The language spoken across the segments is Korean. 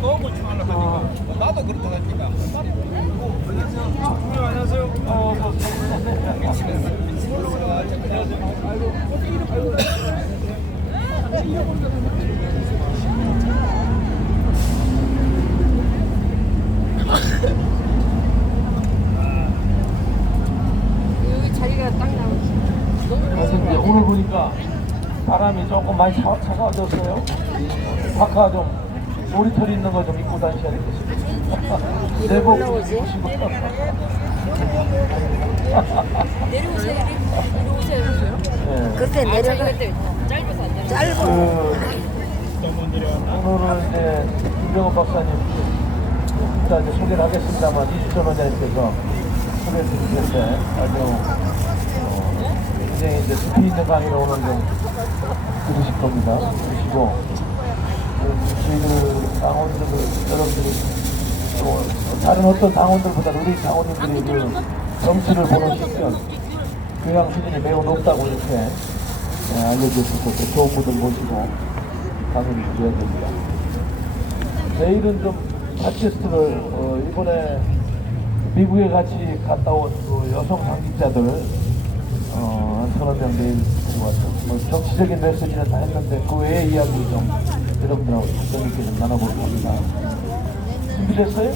껌을 추가를 하니까 나도 그렇다 하니까. 안녕하세요. 여기 자리가 딱 나오지. 오늘 보니까 바람이 조금 많이 차가워졌어요. 파카 좀 놀이터리 있는 거 좀 입고 다니셔야 되겠습니다. 내복 좀 입으시고. 내려오세요. 내려오세요. 네. 그때 내려가. 짧아서 안 돼. 짧아. 오늘은 이제 김병헌 박사님 일단 이제 소개를 하겠습니다만 이수천 원장님께서 소개해 주시는데 아주 굉장히 이제 깊이 있는 강의를 오늘 좀 들으실 겁니다. 들으시고 저희들 당원들 여러분들이 또 다른 어떤 당원들보다 우리 당원님들이 그 정치를 보는 시점 교양 수준이 매우 높다고 이렇게 알려주셨고 좋은 분들 모시고 강의를 드려야 됩니다. 내일은 좀 팟캐스트를 이번에 미국에 같이 갔다 온 그 여성 당직자들 한 30명 내일 보고 왔죠. 뭐 정치적인 메시지는 다 했는데 그 외의 이야기 좀 여러분들하고 재밌게 좀 나눠보려고 합니다. 준비됐어요?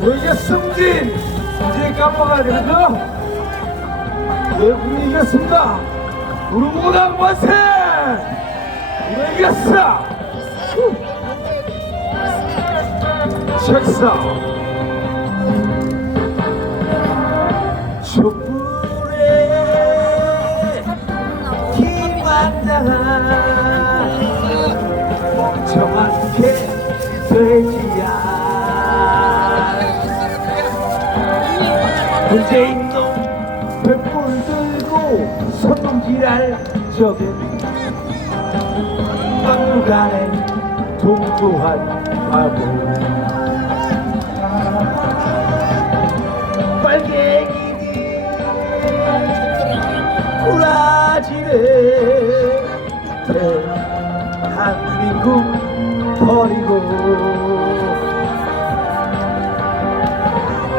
우리가 승진! 이제 깜빡아야 되거든? 네, 우리 이겼습니다! 우리 무당 만세! 우리 이겼어! 책상 촛불에 기만당한 멍청한 개돼지야 문재인 놈 횃불 들고 선동질할 적에 막무가내 동조한 바보 빨갱이니 꾸라지네 대한민국 버리고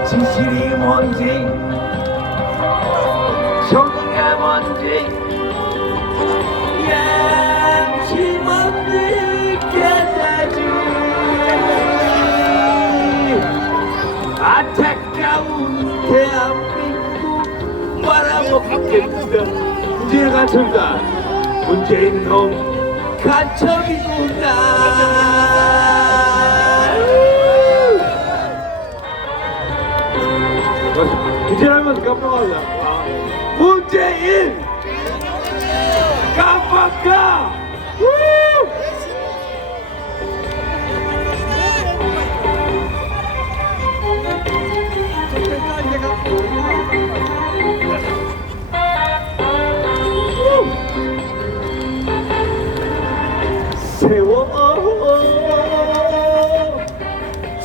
진실이 뭔지 정의가 뭔지 양심없는 깨닫지 안타까운 대한민국 말아먹겠다 문제가 정다 문재인 놈 간첩이구나 이제라면 깜빡하자 문재인 깜빡가 세워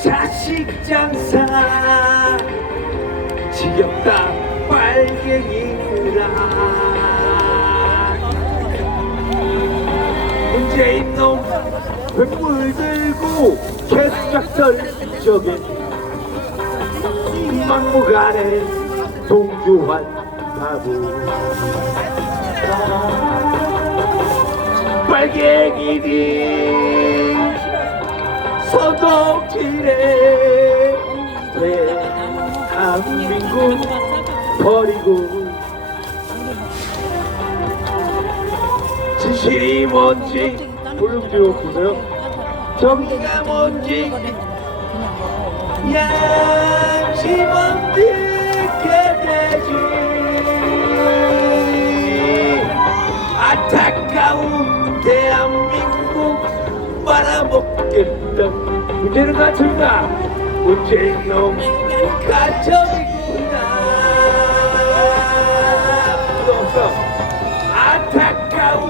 자식 장사 지겹다 빨갱이들아 문재인 놈 횃불 들고 개싹들 적에 막무가내 동조한 바보 빨갱이들 소독질해 대한민국 버리고 진실이 뭔지 볼륨 좀 보세요 정의가 뭔지 양심 없는 개돼지 안타까운 대한민국 말아먹겠다 문제는 같은가 문재인 놈 간첩이구나 없어 안타까운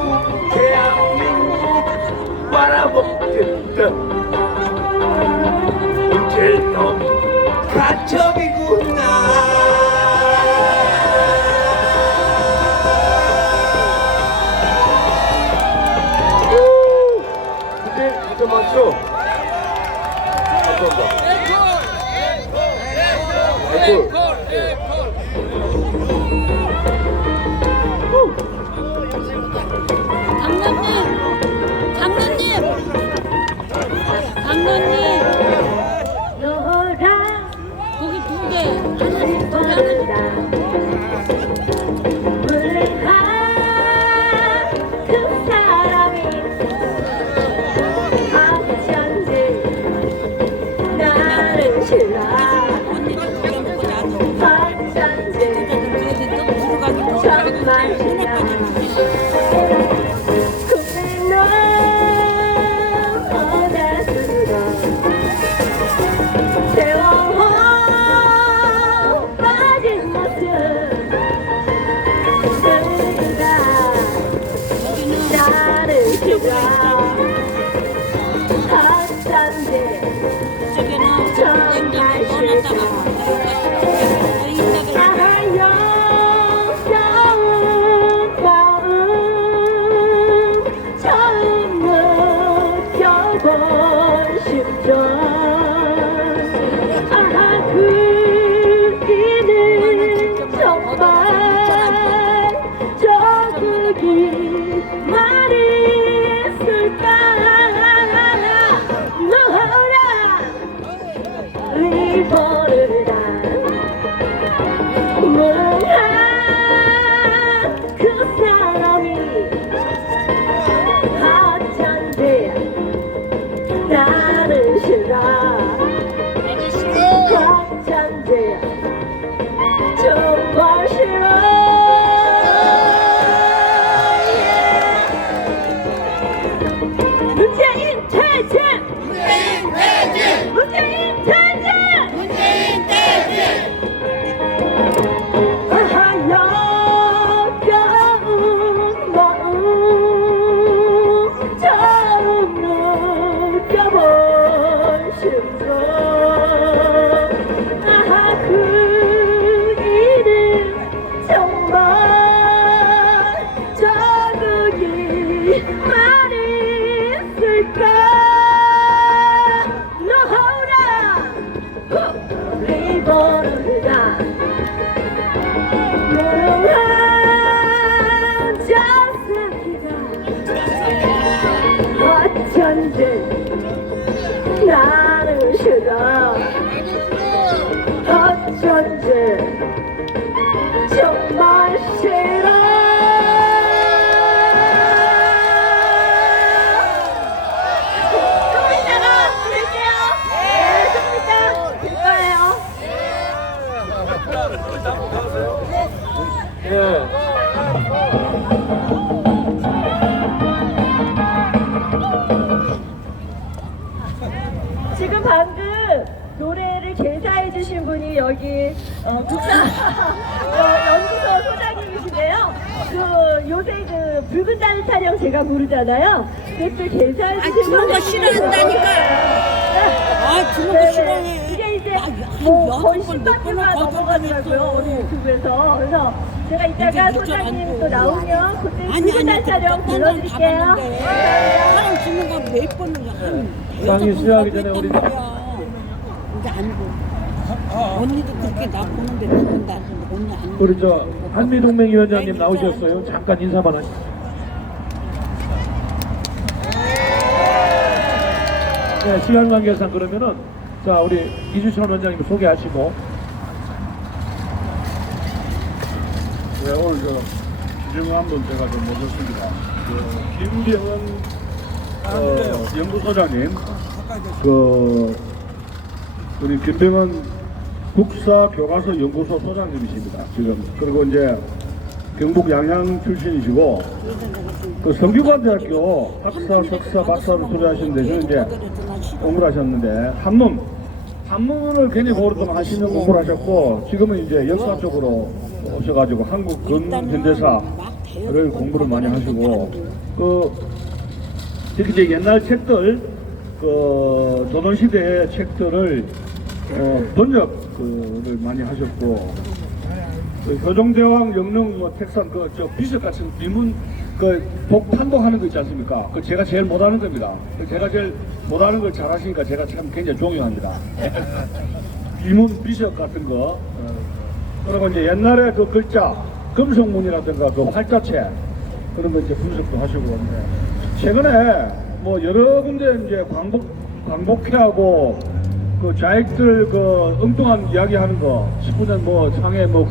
대한민국 말아먹겠다 문재인 놈 좀 가첩이구나. 근데 진짜 맞죠? 감사합니다. 장로님 너랑 고기 2개 하나씩 더 하나씩 그 사람이 어쩐지 나를 싫어 어쩐지 정말 싫어 나는 싫어 어쩐지 정말 싫어 문재인 퇴진 문재인 퇴진 역겨운 마음 처음 느껴본 심정 그 일은 정말 저기 말이 있을까 너라 리본을 다 어쩐지 나는 싫어 어쩐지 정말 싫어 좀 이따가 드릴게요 네, 좀 이따 될 거예요 예. 지금 방금 노래를 개사해 주신 분이 여기 국사 연구소 소장님이신데요. 그 요새 그 붉은 달 타령 제가 부르잖아요. 그때 개사해 주신 그런 거 분이 싫어한다니까. 그런 거 싫어해. 이게 이제 한 뭐 거의 여섯 번, 10만 몇 번을 뷰가 넘어가더라고요. 우리 유튜브에서. 그래서 제가 이따가 소장님 또 나오면 그때 붉은 달 타령 불러드릴게요. 감사합니다. 사람 죽는 거 몇 번을 한 상이 시작하기 전에 우리 이게 아니고 언니도 그렇게 나 보는데 그건 나 언니 안 우리 저 한미동맹위원장님 나오셨어요. 잠깐 인사만 하시죠. 네, 시간 관계상 그러면은 자 우리 이주천 원장님 소개하시고. 네, 오늘 주중 한번 제가 좀 모셨습니다. 김병은 연구소장님, 우리 김병은 국사교과서 연구소 소장님이십니다. 지금 그리고 이제 경북 양양 출신이시고 그 성균관대학교 학사, 석사, 박사를 수료하신 데서 이제 공부를 하셨는데 한문을 굉장히 오랫동안 하시는 공부를 하셨고 지금은 이제 역사 쪽으로 오셔가지고 한국 근현대사를 공부를 많이 하시고 특히 이제 옛날 책들 조선시대의 책들을 번역을 많이 하셨고, 효종대왕 영릉 뭐 texan 저 비석 같은 비문 판독하는 거 있지 않습니까? 그 제가 제일 못하는 겁니다. 제가 제일 못하는 걸 잘하시니까 제가 참 굉장히 존경합니다. 비문 비석 같은 거. 그리고 이제 옛날에 그 글자 금속문이라든가 그 활자체 그런 거 이제 분석도 하시고 있는데, 최근에 뭐 여러 군데 이제 광복회하고 그 좌익들 그 엉뚱한 이야기 하는 거 19년 뭐 상해 뭐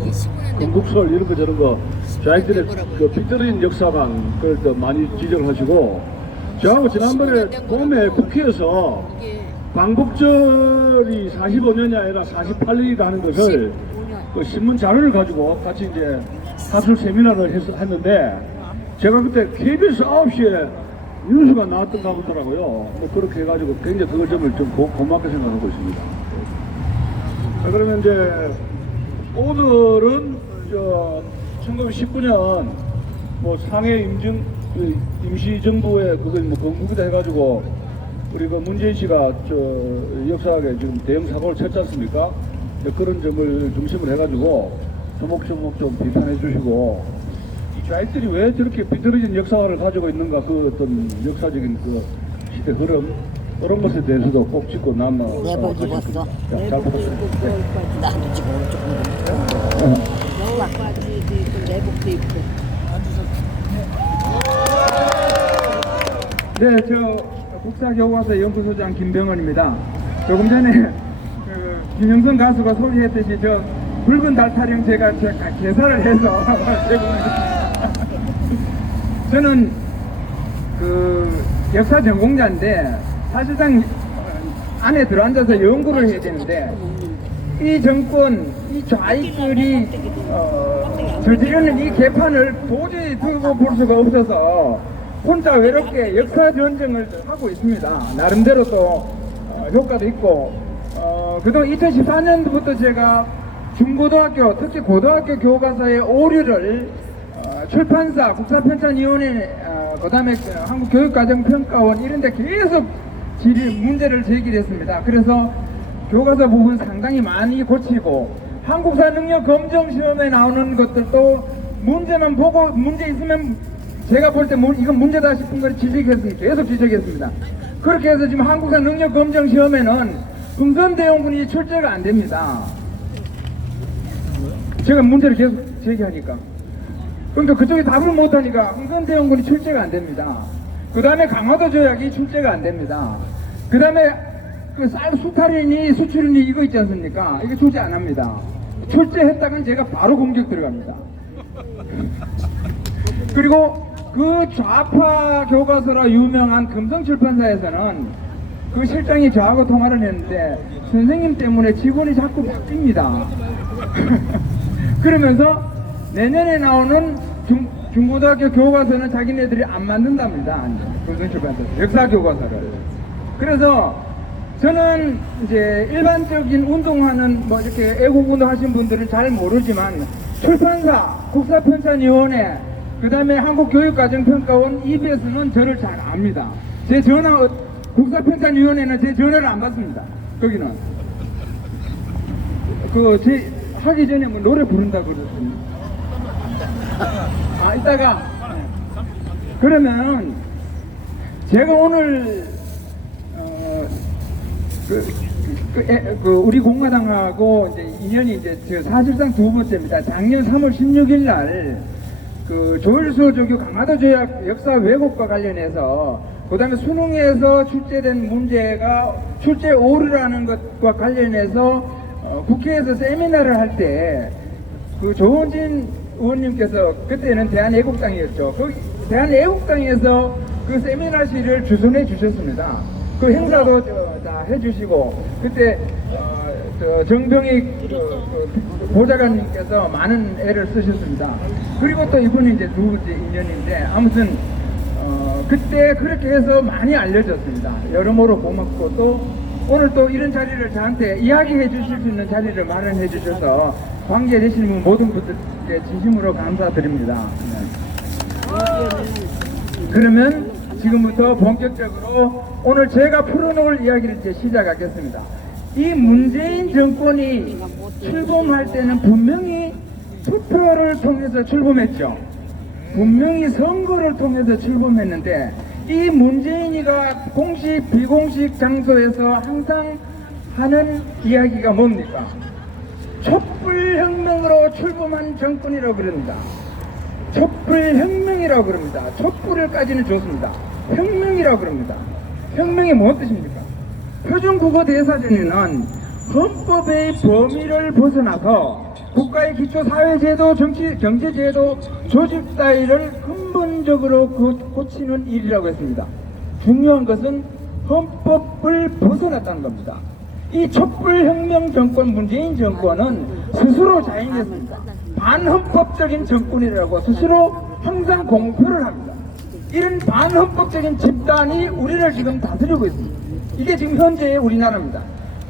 건국설 이런 거 저런 거 좌익들의 그 삐뚤어진 역사관 그걸 또 많이 지적을 하시고, 저하고 지난번에 봄에 국회에서 광복절이 45년이 아니라 48년이다 하는 것을 그 신문 자료를 가지고 같이 이제 학술 세미나를 했는데, 제가 그때 KBS 9시에 뉴스가 나왔던가 보더라고요. 뭐 그렇게 해가지고 굉장히 그걸 점을 좀 고맙게 생각하고 있습니다. 자, 그러면 이제 오늘은 1919년 뭐 상해 임시정부의 그걸 뭐 건국이다 해가지고 우리 그 문재인 씨가 역사하게 지금 대형 사고를 쳤지 않습니까? 그런 점을 중심으로 해가지고 조목조목 좀 비판해 주시고, 이 좌익들이 왜 저렇게 비뚤어진 역사를 가지고 있는가, 그 어떤 역사적인 그 시대 흐름, 그런 것에 대해서도 꼭 짚고 남아. 내복 입었어. 잘 부탁드립니다. 나도 지금 조금 여기까지 내복도 입고. 네, 저 국사교과서 연구소장 김병헌입니다. 조금 전에 김영선 가수가 소리했듯이 저 붉은 달 타령 제가 계산을 해서 저는 그 역사 전공자인데 사실상 안에 들어앉아서 연구를 해야 되는데, 이 정권, 이 좌익들이 저지르는 이 개판을 도저히 두고 볼 수가 없어서 혼자 외롭게 역사 전쟁을 하고 있습니다. 나름대로 또 효과도 있고, 그동안 2014년부터 제가 중고등학교, 특히 고등학교 교과서의 오류를 출판사, 국사편찬위원회, 그 다음에 한국교육과정평가원 이런 데 계속 문제를 제기했습니다. 그래서 교과서 부분 상당히 많이 고치고, 한국사 능력 검정 시험에 나오는 것들도 문제만 보고 문제 있으면 제가 볼 때 이건 문제다 싶은 걸 지적했습니다. 계속 지적했습니다. 그렇게 해서 지금 한국사 능력 검정 시험에는 흥선대원군이 출제가 안 됩니다. 제가 문제를 계속 제기하니까. 그러니까 그쪽이 답을 못하니까 흥선대원군이 출제가 안 됩니다. 그 다음에 강화도 조약이 출제가 안 됩니다. 그 다음에 그 쌀 수탈이니 수출이니 이거 있지 않습니까? 이거 출제 안 합니다. 출제했다간 제가 바로 공격 들어갑니다. 그리고 그 좌파 교과서로 유명한 금성출판사에서는 그 실장이 저하고 통화를 했는데, 선생님 때문에 직원이 자꾸 바뀝니다. 그러면서 내년에 나오는 중고등학교 교과서는 자기네들이 안 만든답니다. 금성출판사에서 역사 교과서를. 그래서 저는 이제 일반적인 운동하는 뭐 이렇게 애국운동 하신 분들은 잘 모르지만, 출판사, 국사편찬위원회, 그 다음에 한국교육과정평가원, EBS는 저를 잘 압니다. 제 전화, 국사편찬위원회는 제 전화를 안 받습니다. 거기는. 하기 전에 뭐 노래 부른다고 그러거든요. 이따가. 그러면, 제가 오늘, 우리 공화당하고 이제 인연이 이제 사실상 두 번째입니다. 작년 3월 16일 날, 조일수 조교 강화도 조약 역사 왜곡과 관련해서, 그 다음에 수능에서 출제된 문제가 출제 오류라는 것과 관련해서 국회에서 세미나를 할 때 조원진 의원님께서, 그때는 대한애국당이었죠. 그 대한애국당에서 그 세미나실을 주선해 주셨습니다. 그 행사도 다 해주시고, 그때 정병희 보좌관님께서 많은 애를 쓰셨습니다. 그리고 또 이분이 이제 두 번째 인연인데, 아무튼 그때 그렇게 해서 많이 알려졌습니다. 여러모로 고맙고, 또 오늘 또 이런 자리를 저한테 이야기해 주실 수 있는 자리를 마련해 주셔서 관계되시는 모든 분들께 진심으로 감사드립니다. 네. 그러면 지금부터 본격적으로 오늘 제가 풀어놓을 이야기를 이제 시작하겠습니다. 이 문재인 정권이 출범할 때는 분명히 투표를 통해서 출범했죠. 분명히 선거를 통해서 출범했는데 이 문재인이가 공식 비공식 장소에서 항상 하는 이야기가 뭡니까? 촛불혁명으로 출범한 정권이라고 그럽니다. 촛불혁명이라고 그럽니다. 촛불을까지는 좋습니다. 혁명이라고 그럽니다. 혁명이 무슨 뜻입니까? 표준국어 대사전에는 헌법의 범위를 벗어나서 국가의 기초사회제도, 경제제도, 조직 따위를 근본적으로 고치는 일이라고 했습니다. 중요한 것은 헌법을 벗어났다는 겁니다. 이 촛불혁명 정권, 문재인 정권은 스스로 자인했습니다. 반헌법적인 정권이라고 스스로 항상 공표를 합니다. 이런 반헌법적인 집단이 우리를 지금 다스리고 있습니다. 이게 지금 현재의 우리나라입니다.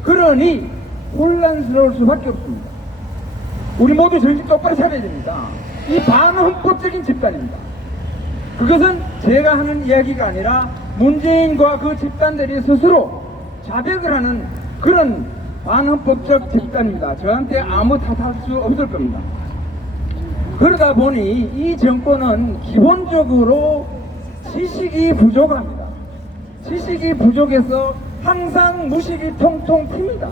그러니 혼란스러울 수밖에 없습니다. 우리 모두 정신 똑바로 차려야 됩니다. 이 반헌법적인 집단입니다. 그것은 제가 하는 이야기가 아니라 문재인과 그 집단들이 스스로 자백을 하는 그런 반헌법적 집단입니다. 저한테 아무 탓할 수 없을 겁니다. 그러다 보니 이 정권은 기본적으로 지식이 부족합니다. 지식이 부족해서 항상 무식이 통통 튑니다.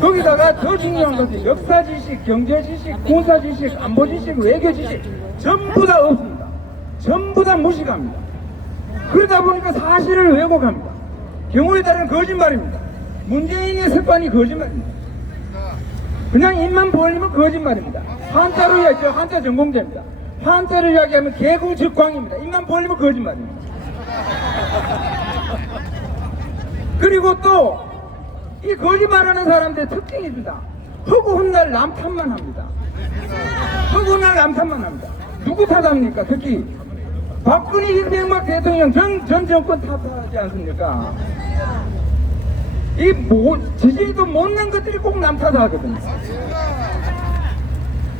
거기다가 더 중요한 것이 역사 지식, 경제 지식, 군사 지식, 안보 지식, 외교 지식 전부 다 없습니다. 전부 다 무식합니다. 그러다 보니까 사실을 왜곡합니다. 경우에 따른 거짓말입니다. 문재인의 습관이 거짓말입니다. 그냥 입만 벌리면 거짓말입니다. 한자로 이야기하죠. 한자 전공자입니다. 한자로 이야기하면 개구즉광입니다. 입만 벌리면 거짓말입니다. 그리고 또 이 거짓말하는 사람들의 특징이 있습니다. 허구훗날 남 탓만 합니다. 허구훗날 남 탓만 합니다. 누구 탓합니까? 특히 박근혜 이명박 대통령 전 정권 탓하지 않습니까? 지지도 못난 것들이 꼭 남 탓하거든요.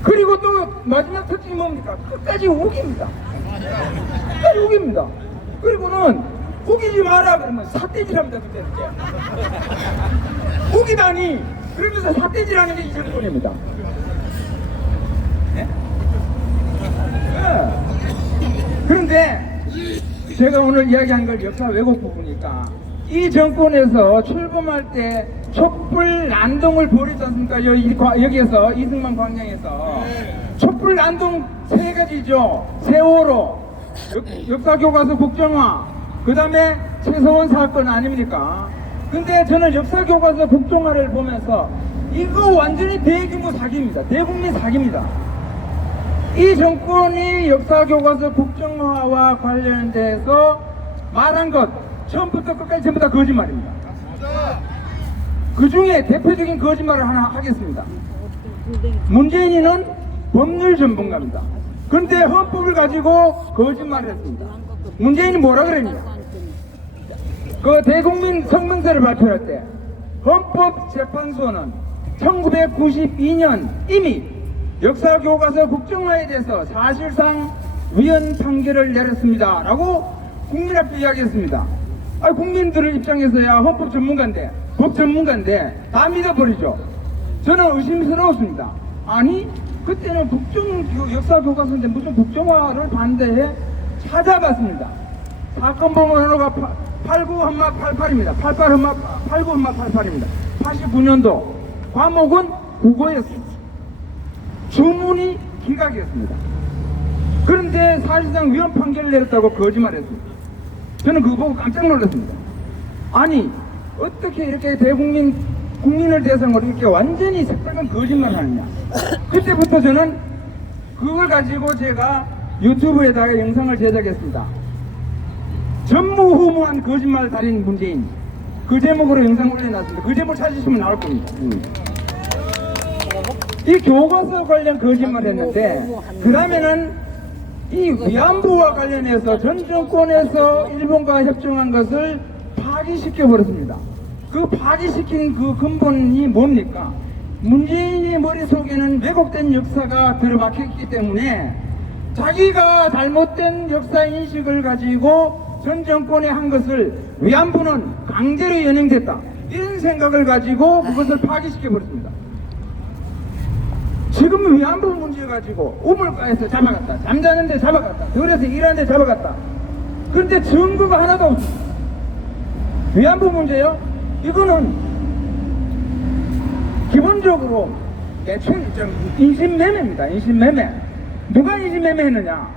그리고 또 마지막 특징이 뭡니까? 끝까지 우깁니다. 끝까지 우깁니다. 그리고는 우기지 마라 그러면 삿대질합니다. 그때는 우기다니 그러면서 삿대질하는 게 이 정권입니다. 네? 그런데 제가 오늘 이야기한 걸 역사 왜곡 부분이니까 이 정권에서 출범할 때 촛불 난동을 벌이지 않습니까? 여기에서 이승만 광장에서 촛불 난동 세 가지죠. 세월호, 역사교과서 국정화, 그 다음에 최서원 사건 아닙니까? 근데 저는 역사교과서 국정화를 보면서 이거 완전히 대규모 사기입니다. 대국민 사기입니다. 이 정권이 역사교과서 국정화와 관련돼서 말한 것 처음부터 끝까지 전부 다 거짓말입니다. 그 중에 대표적인 거짓말을 하나 하겠습니다. 문재인이는 법률 전문가입니다. 그런데 헌법을 가지고 거짓말을 했습니다. 문재인이 뭐라 그랬냐? 그 대국민 성명서를 발표할 때 헌법재판소는 1992년 이미 역사교과서 국정화에 대해서 사실상 위헌 판결을 내렸습니다 라고 국민 앞에 이야기했습니다. 국민들 입장에서야 헌법 전문가인데 법 전문가인데 다 믿어버리죠. 저는 의심스러웠습니다. 아니 그때는 역사교과서인데 무슨 국정화를 반대해? 찾아봤습니다. 사건 번호가 89-88입니다. 89-88입니다. 89년도 과목은 국어였습니다. 주문이 기각이었습니다. 그런데 사실상 위헌 판결을 내렸다고 거짓말했습니다. 저는 그거 보고 깜짝 놀랐습니다. 아니 어떻게 이렇게 국민을 대상으로 이렇게 완전히 새빨간 거짓말을 하느냐. 그때부터 저는 그걸 가지고 제가 유튜브에다가 영상을 제작했습니다. 전무후무한 거짓말 달인 문재인, 그 제목으로 영상 올려놨습니다. 그 제목 찾으시면 나올 겁니다. 이 교과서 관련 거짓말 했는데 그 다음에는 이 위안부와 관련해서 전 정권에서 일본과 협정한 것을 파기시켜 버렸습니다. 그 파기시킨 그 근본이 뭡니까? 문재인의 머릿속에는 왜곡된 역사가 들어박혔기 때문에 자기가 잘못된 역사 인식을 가지고 전 정권에 한 것을 위안부는 강제로 연행됐다 이런 생각을 가지고 그것을 파기시켜 버렸습니다. 지금 위안부 문제 가지고 우물가에서 잡아갔다, 잠자는데 잡아갔다, 들에서 일하는데 잡아갔다. 그런데 증거가 하나도 없습니다. 위안부 문제요? 이거는 기본적으로 대충 인신매매입니다. 인신매매. 누가 인신매매 했느냐?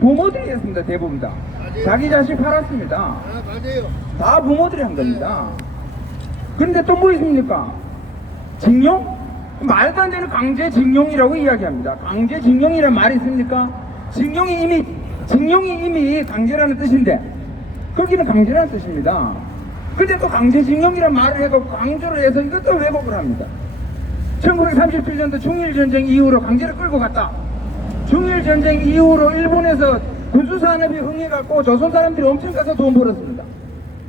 부모들이 했습니다. 대부분 다. 자기 자식 팔았습니다. 다 부모들이 한 겁니다. 그런데 또 뭐 있습니까? 징용? 말도 안 되는 강제징용이라고 이야기합니다. 강제징용이란 말이 있습니까? 징용이 이미 강제라는 뜻인데 거기는 강제라는 뜻입니다. 근데 또 강제징용이란 말을 해서 강조를 해서 이것도 왜곡을 합니다. 1937년도 중일전쟁 이후로 강제로 끌고 갔다. 중일전쟁 이후로 일본에서 군수산업이 흥해갖고 조선 사람들이 엄청 가서 돈 벌었습니다.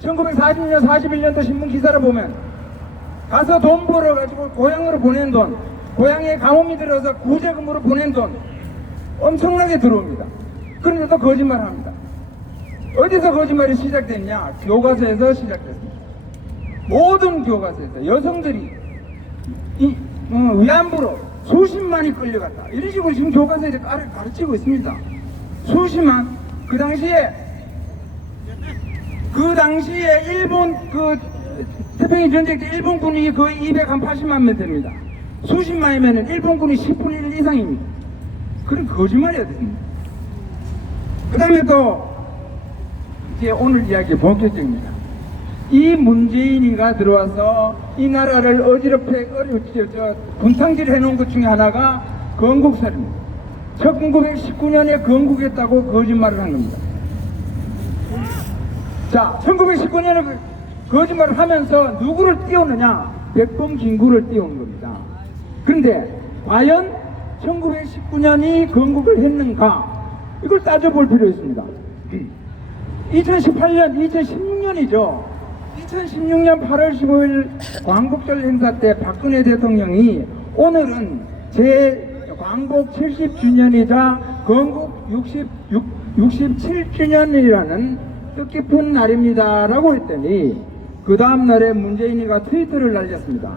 1940년 41년도 신문 기사를 보면 가서 돈 벌어가지고 고향으로 보낸 돈, 고향에 가뭄이 들어서 구제금으로 보낸 돈 엄청나게 들어옵니다. 그런데도 거짓말합니다. 어디서 거짓말이 시작됐냐? 교과서에서 시작됐습니다. 모든 교과서에서 여성들이 위안부로 수십만이 끌려갔다. 이런 식으로 지금 교과서에 가르치고 있습니다. 수십만. 그 당시에 일본 태평양 전쟁 때 일본군이 거의 280만 명 됩니다. 수십만이면은 일본군이 10분의 1 이상입니다. 그런 거짓말이 어디 있습니까? 그 다음에 또 이제 오늘 이야기 본격적입니다. 이 문재인이가 들어와서 이 나라를 어지럽게 분탕질 해놓은 것 중에 하나가 건국설입니다. 1919년에 건국했다고 거짓말을 한 겁니다. 자, 1919년에 거짓말을 하면서 누구를 띄웠느냐? 백범김구를 띄운 겁니다. 그런데 과연 1919년이 건국을 했는가? 이걸 따져볼 필요 있습니다. 2016년이죠. 2016년 8월 15일 광복절 행사 때 박근혜 대통령이 오늘은 제 광복 70주년이자 건국 67주년이라는 뜻깊은 날입니다 라고 했더니 그 다음날에 문재인이가 트위터를 날렸습니다.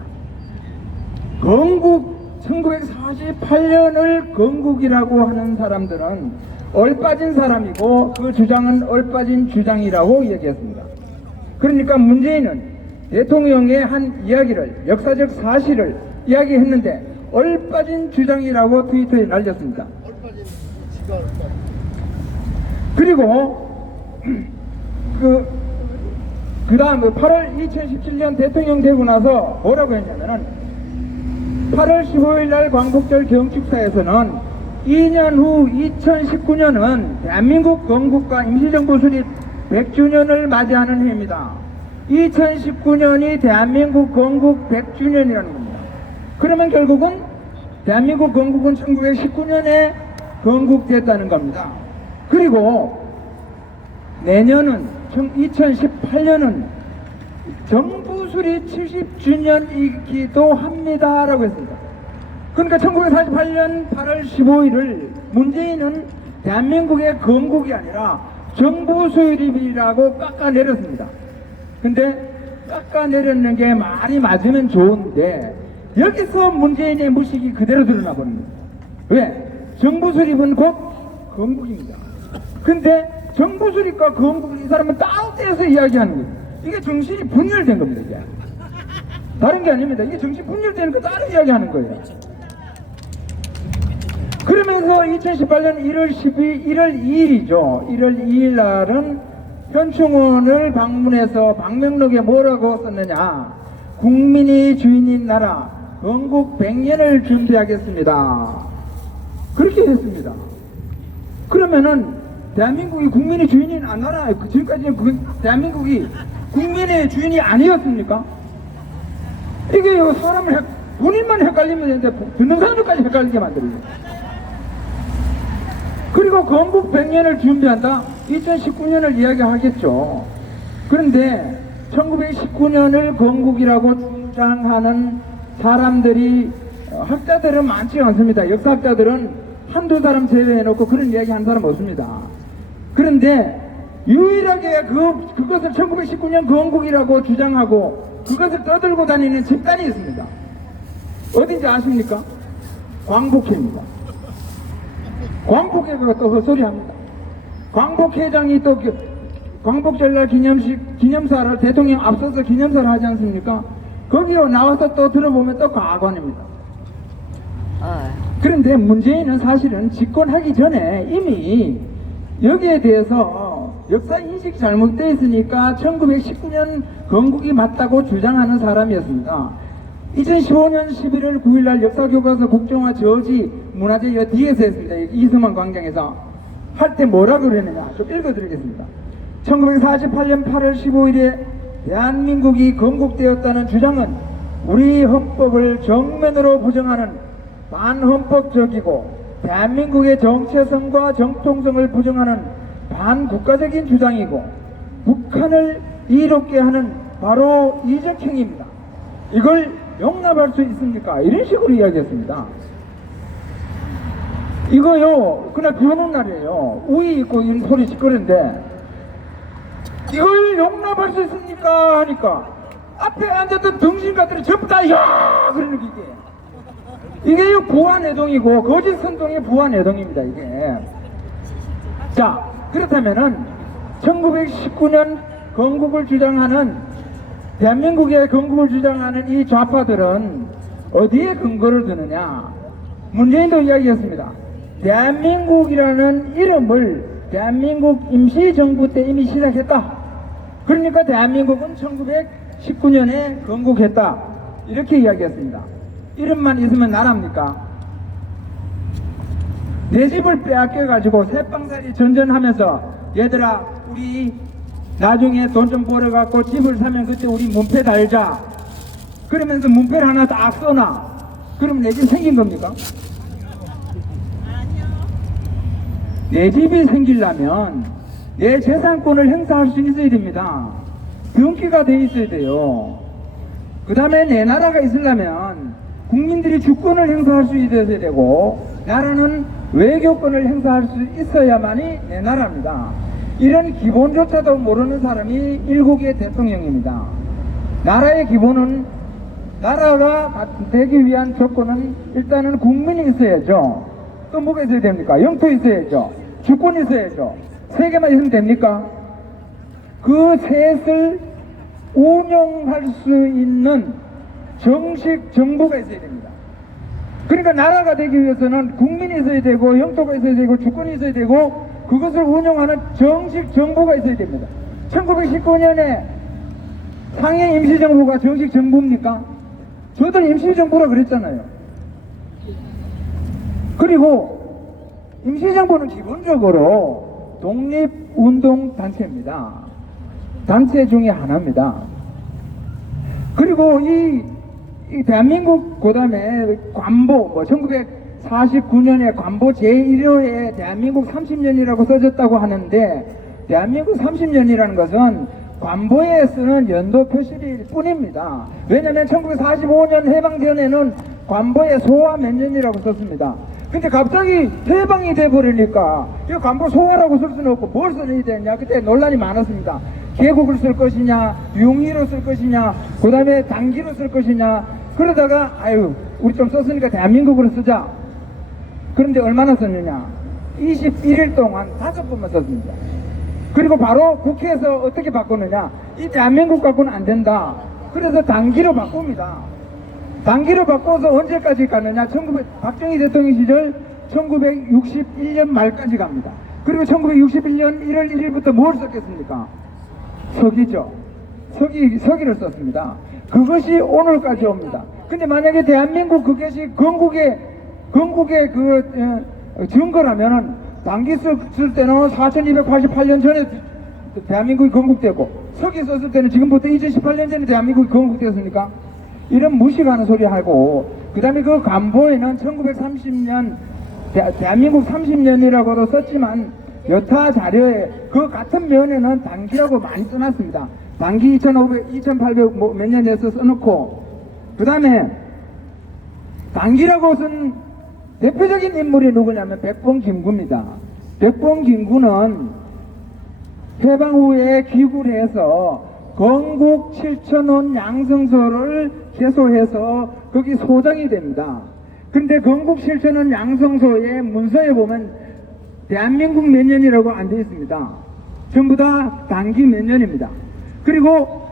건국 1948년을 건국이라고 하는 사람들은 얼빠진 사람이고 그 주장은 얼빠진 주장이라고 얘기했습니다. 그러니까 문재인은 대통령의 한 이야기를, 역사적 사실을 이야기했는데 얼빠진 주장이라고 트위터에 날렸습니다. 그리고 그 다음에 8월 2017년 대통령 되고 나서 뭐라고 했냐면은 8월 15일 날 광복절 경축사에서는 2년 후 2019년은 대한민국 건국과 임시정부 수립 100주년을 맞이하는 해입니다. 2019년이 대한민국 건국 100주년이라는 겁니다. 그러면 결국은 대한민국 건국은 1919년에 건국됐다는 겁니다. 그리고 내년은 2018년은 정부 수립 70주년이기도 합니다 라고 했습니다. 그러니까 1948년 8월 15일을 문재인은 대한민국의 건국이 아니라 정부 수립이라고 깎아내렸습니다. 근데 깎아내렸는 게 말이 맞으면 좋은데 여기서 문재인의 무식이 그대로 드러나 버립니다. 왜? 정부 수립은 곧 건국입니다. 근데 정부 수립과 건국 이 사람은 따로 떼서 이야기하는 거예요. 이게 정신이 분열된 겁니다. 이게. 다른 게 아닙니다. 이게 정신 분열되는 거 따로 이야기하는 거예요. 그러면서 2018년 1월 2일이죠. 1월 2일 날은 현충원을 방문해서 방명록에 뭐라고 썼느냐? 국민이 주인인 나라 건국 100년을 준비하겠습니다. 그렇게 했습니다. 그러면은 대한민국이 국민의 주인이 안 나라요. 지금까지는 대한민국이 국민의 주인이 아니었습니까? 이게 사람을 본인만 헷갈리면 되는데 듣는 사람들까지 헷갈리게 만들어요. 그리고 건국 100년을 준비한다? 2019년을 이야기하겠죠. 그런데 1919년을 건국이라고 주장하는 사람들이 학자들은 많지 않습니다. 역사학자들은 한두 사람 제외해놓고 그런 이야기 한 사람 없습니다. 그런데 유일하게 그것을 1919년 건국이라고 주장하고 그것을 떠들고 다니는 집단이 있습니다. 어딘지 아십니까? 광복회입니다. 광복회가 또 헛소리합니다. 광복회장이 또 광복절날 기념사를 대통령 앞서서 기념사를 하지 않습니까? 거기에 나와서 또 들어보면 또 과관입니다. 그런데 문재인은 사실은 집권하기 전에 이미 여기에 대해서 역사 인식이 잘못되어 있으니까 1919년 건국이 맞다고 주장하는 사람이었습니다. 2015년 11월 9일날 역사교과서 국정화 저지 문화재 뒤에서 했습니다. 이승만 광장에서 할 때 뭐라 그러느냐 좀 읽어드리겠습니다. 1948년 8월 15일에 대한민국이 건국되었다는 주장은 우리 헌법을 정면으로 부정하는 반헌법적이고 대한민국의 정체성과 정통성을 부정하는 반국가적인 주장이고 북한을 이롭게 하는 바로 이적행위입니다. 이걸 용납할 수 있습니까? 이런 식으로 이야기했습니다. 이거요, 그날 비 오는 날이에요. 우위 있고 이런 소리 시끄러운데 이걸 용납할 수 있습니까? 하니까 앞에 앉았던 등신가들이 전부 다 야! 그러는 게 이게 부안해동이고 거짓 선동의 부안해동입니다. 이게. 자, 그렇다면은 1919년 건국을 주장하는 대한민국의 건국을 주장하는 이 좌파들은 어디에 근거를 두느냐? 문재인도 이야기했습니다. 대한민국이라는 이름을 대한민국 임시정부 때 이미 시작했다. 그러니까 대한민국은 1919년에 건국했다. 이렇게 이야기했습니다. 이름만 있으면 나라입니까? 내 집을 빼앗겨가지고 새빵살이 전전하면서 얘들아 우리 나중에 돈 좀 벌어갖고 집을 사면 그때 우리 문패 달자. 그러면서 문패를 하나 딱 써놔. 그러면 내 집 생긴 겁니까? 내 집이 생기려면 내 재산권을 행사할 수 있어야 됩니다. 등기가 돼 있어야 돼요. 그 다음에 내 나라가 있으려면 국민들이 주권을 행사할 수 있어야 되고 나라는 외교권을 행사할 수 있어야만이 내 나라입니다. 이런 기본조차도 모르는 사람이 일국의 대통령입니다. 나라의 기본은 나라가 되기 위한 조건은 일단은 국민이 있어야죠. 또 뭐가 있어야 됩니까? 영토 있어야죠. 주권이 있어야죠. 세 개만 있으면 됩니까? 그 셋을 운영할 수 있는 정식 정부가 있어야 됩니다. 그러니까 나라가 되기 위해서는 국민이 있어야 되고 영토가 있어야 되고 주권이 있어야 되고 그것을 운영하는 정식 정부가 있어야 됩니다. 1919년에 상해 임시정부가 정식 정부입니까? 저들 임시정부라 그랬잖아요. 그리고 임시정부는 기본적으로 독립운동단체입니다. 단체 중에 하나입니다. 그리고 이 대한민국 그다음에 관보 1949년에 관보 제1호에 대한민국 30년이라고 써졌다고 하는데 대한민국 30년이라는 것은 관보에 쓰는 연도 표시일 뿐입니다. 왜냐하면 1945년 해방 전에는 관보에 소화 몇 년이라고 썼습니다. 근데 갑자기 해방이 돼버리니까 이 관보 소화라고 쓸 수는 없고 뭘 써야 되냐 그때 논란이 많았습니다. 개국을 쓸 것이냐 융의로 쓸 것이냐 그 다음에 단기로 쓸 것이냐 그러다가 아유 우리 좀 썼으니까 대한민국으로 쓰자. 그런데 얼마나 썼느냐 21일 동안 5번만 썼습니다. 그리고 바로 국회에서 어떻게 바꾸느냐 이 대한민국 갖고는 안 된다. 그래서 단기로 바꿉니다. 단기로 바꿔서 언제까지 가느냐 박정희 대통령 시절 1961년 말까지 갑니다. 그리고 1961년 1월 1일부터 뭘 썼겠습니까? 서기죠. 서기를 썼습니다. 그것이 오늘까지 옵니다. 근데 만약에 대한민국 그것이 건국의 증거라면은 단기 쓸 때는 4288년 전에 대한민국이 건국되고 서기 썼을 때는 지금부터 2018년 전에 대한민국이 건국되었습니까? 이런 무식하는 소리 하고 그 다음에 그 간보에는 1930년 대한민국 30년이라고도 썼지만 여타 자료에 그 같은 면에는 단기라고 많이 써놨습니다. 단기 2800 몇 년에서 써놓고 그 다음에 단기라고 쓴 대표적인 인물이 누구냐면 백봉 김구입니다. 백봉 김구는 해방 후에 기구를 해서 건국 7,000원 양성소를 개소해서 거기 소장이 됩니다. 근데 건국 7,000원 양성소의 문서에 보면 대한민국 몇 년이라고 안 되어 있습니다. 전부 다 단기 몇 년입니다. 그리고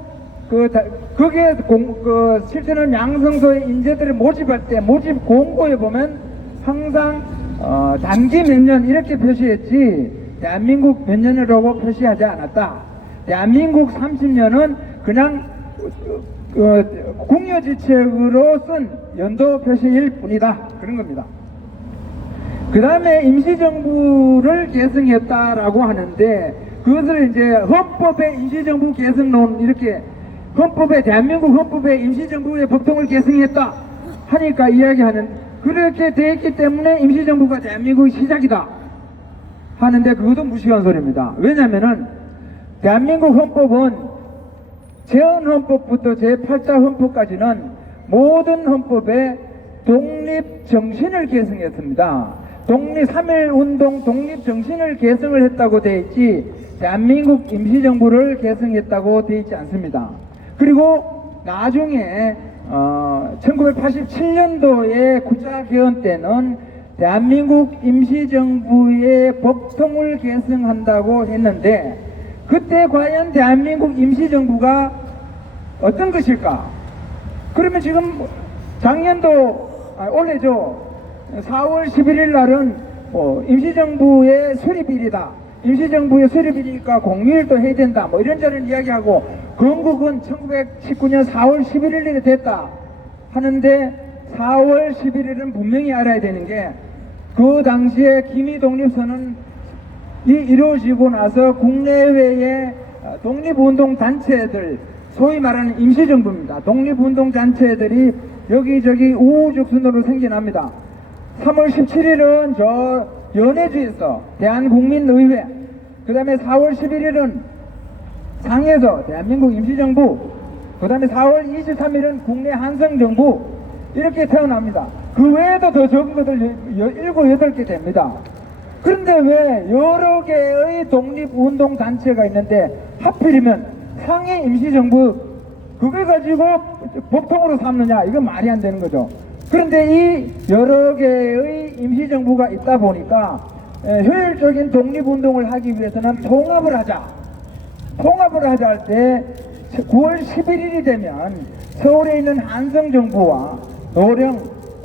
거기에 7,000원 양성소에 인재들을 모집할 때 모집 공고에 보면 항상 단기 몇 년 이렇게 표시했지 대한민국 몇 년이라고 표시하지 않았다. 대한민국 30년은 그냥 국유지책으로 쓴 연도 표시일 뿐이다. 그런 겁니다. 그 다음에 임시정부를 계승했다라고 하는데 그것을 이제 헌법의 임시정부 계승론 이렇게 대한민국 헌법에 임시정부의 법통을 계승했다 하니까 이야기하는 그렇게 돼 있기 때문에 임시정부가 대한민국의 시작이다 하는데 그것도 무식한 소리입니다. 왜냐면은 대한민국 헌법은 제헌헌법부터 제8자 헌법까지는 모든 헌법에 독립정신을 계승했습니다. 3.1운동 독립정신을 계승을 했다고 돼 있지 대한민국 임시정부를 계승했다고 돼 있지 않습니다. 그리고 나중에 1987년도에 구자개헌 때는 대한민국 임시정부의 법통을 계승한다고 했는데 그때 과연 대한민국 임시정부가 어떤 것일까? 그러면 지금 올해죠 4월 11일 날은 임시정부의 수립일이다. 임시정부의 수립일이니까 공휴일도 해야 된다. 뭐 이런저런 이야기하고 건국은 1919년 4월 11일에 됐다 하는데 4월 11일은 분명히 알아야 되는 게 그 당시에 기미독립선언이 이루어지고 나서 국내외의 독립운동단체들 소위 말하는 임시정부입니다. 독립운동단체들이 여기저기 우후죽순으로 생겨납니다. 3월 17일은 저 연해주에서 대한국민의회, 그 다음에 4월 11일은 상해에서 대한민국 임시정부, 그 다음에 4월 23일은 국내 한성정부 이렇게 태어납니다. 그 외에도 더 적은 것들 7, 8개 됩니다. 그런데 왜 여러 개의 독립운동단체가 있는데 하필이면 상해 임시정부 그걸 가지고 법통으로 삼느냐 이건 말이 안 되는 거죠. 그런데 이 여러 개의 임시정부가 있다 보니까 효율적인 독립운동을 하기 위해서는 통합을 하자 할 때 9월 11일이 되면 서울에 있는 한성정부와 노령,